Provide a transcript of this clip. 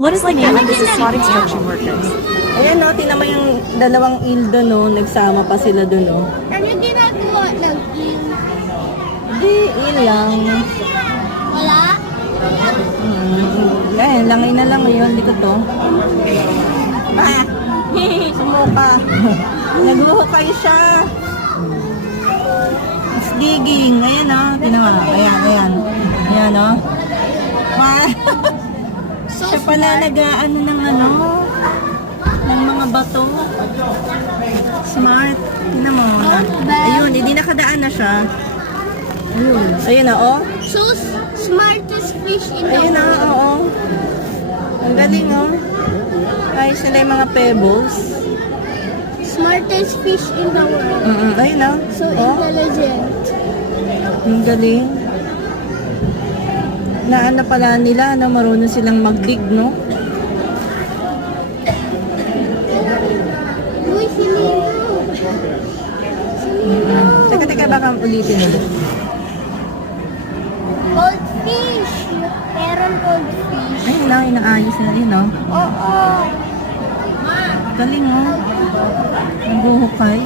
What is the name of this SWAT extraction workers? Ayan no, tinan mo yung dalawang ildo no, nagsama pa sila dun no. Ano ginagawa ng il? Hindi, il lang. Wala? Ayan, langay na lang yun, di ko to. Ah, sumuka. Naghuhukay siya. Mas giging. Ayan no, tinan mo. Ayan, ayan. Ayan no. Siya pala nag-ano ng ano, ng mga bato. Smart. Tingnan mo. Ayun, hindi nakadaan na siya. Ayun. Ayun na, oh. So, smartest fish in the Ayun na, world. oo. Ang galing, oh. Ay, sila yung mga pebbles. Smartest fish in the world. Ayun na. So Oh, intelligent. ang galing. Na ano pala nila, no? Marunong silang magdig, no? Uy, sinino. Teka, teka, baka ulitin nila. Goldfish. Meron goldfish. Ayun na, inaayos na, ayun, no? Oo. Galing, oh. Naghuhukay.